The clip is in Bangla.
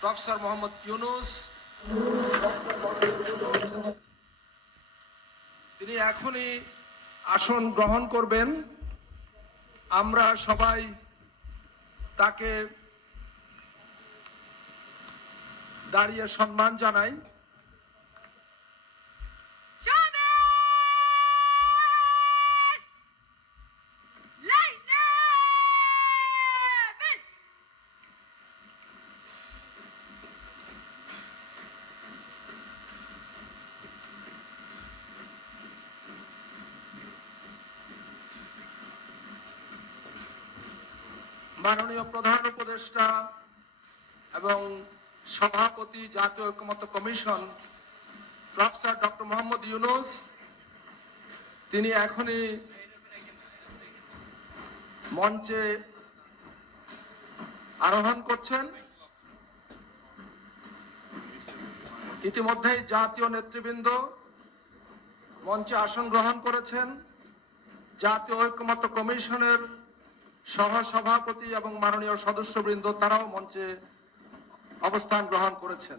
প্রফেসর মোহাম্মদ ইউনুস। তিনি এখনই আসন গ্রহণ করবেন। আমরা সবাই তাকে দাঁড়িয়ে সম্মান জানাই। মাননীয় প্রধান উপদেষ্টা এবং সভাপতি জাতীয় ঐক্যমত্য commission, professor doctor Mohammad Yunus, তিনি এখনই মঞ্চে আরোহণ করছেন। ইতিমধ্যেই জাতীয় নেতৃবৃন্দ মঞ্চে আসন গ্রহণ করেছেন। জাতীয় ঐক্যমত্য কমিশনের সহ সভাপতি এবং মাননীয় সদস্যবৃন্দ তারাও মঞ্চে অবস্থান গ্রহণ করেছেন।